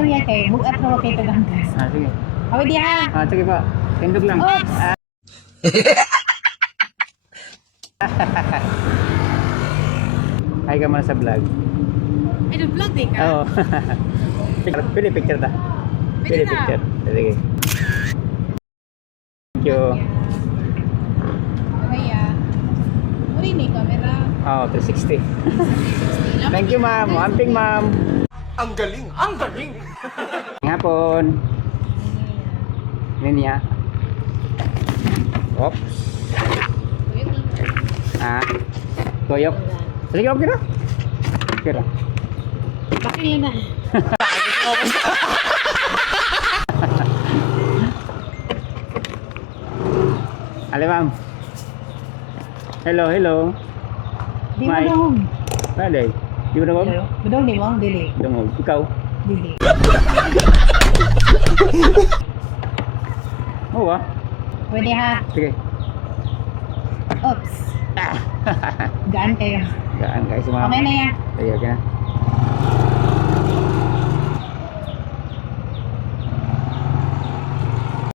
istorya kay bugat na kay taganggas. Sige. Awi di ha. Sige po. Tindog lang. Oops. Hi ka muna sa vlog. Ay, nag-vlog din ka? Oo. Pili picture ta. Pili na. picture. Sige. Thank you. Kaya, uri ni camera. 360. Thank you, ma'am. Amping, ma'am. Ang galing! Ang galing! Ngapon. Ini ya. Oops. Toyok. Sige, okay na. Okay na. Bakit yun na? Ale, ma'am. Hello, hello. Di mo Mai. dong. Pwede. Di mo na ma'am? Bedong di mo? Dili. Dungog. Ikaw? Dili. Oo ah. Pwede ha. Sige. Oops. Gaan kayo. Gaan guys, ma'am. Okay na yan. Sige, okay na.